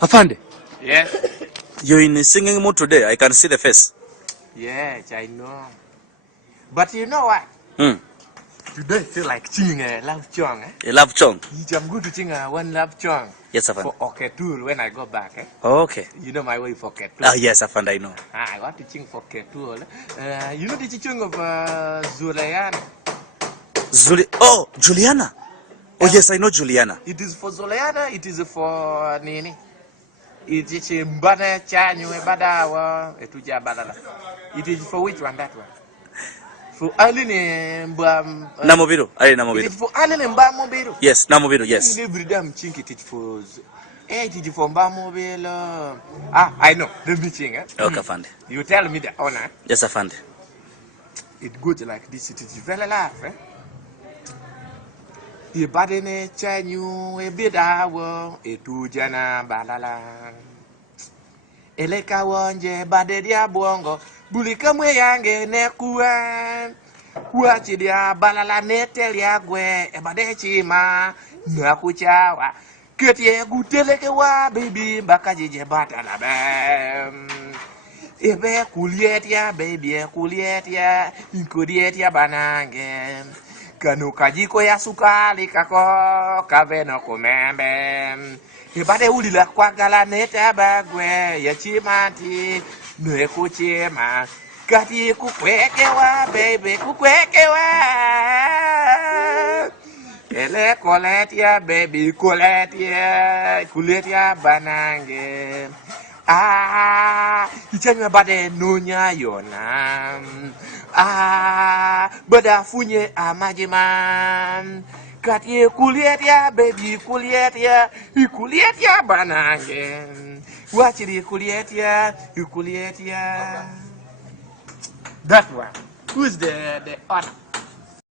Afande. Yes. You're in a singing mood today. I can see the face. Yes, I know. But you know what? Today I feel like singing a love song. A love song. I'm going to sing one love song. Yes, Afande. For Oketul when I go back. Okay. You know my way for Oketul. Ah, yes, Afande, I know. I want to sing for Oketul. You know the teaching of Zulayana? Oh, Juliana. Oh, yes, I know Juliana. It is for Zulayana, it is for Nini. It is Mbana Chanyu Badawa, Etuja Badala. It is for which one, that one? For Aline Mbam. Namobiro. I Namobiro. It is for Aline Mbamobiro. Yes, Namobiro, yes. Every damn chink it is for. It is for Mbamobilo. Ah, I know. Let me sing. Okay, Afande. You tell me the honor. Yes, Afande. It goes like this. It is very laugh. Ibadene chanyu ebidawo etujana balala eleka wonje badedia bongo bulika mwe yange nekuwa wachidia balala netelia gwe ebade chima nakuchawa ketie guteleke wa baby bakajije batala bam ebe kulietia baby kulietia inkodietia banange Kanu kajiko ya sukali kako kaveno kumembe ibade ulila kwa gala neta bagwe ya chimati nwe kuchima kati kukwekewa baby kukwekewa ele koletia baby kuletia banange ichanywa bade nunya yona bada funye amajima kati kulietia baby kulietia banange wachiri kulietia that one. Who's the other?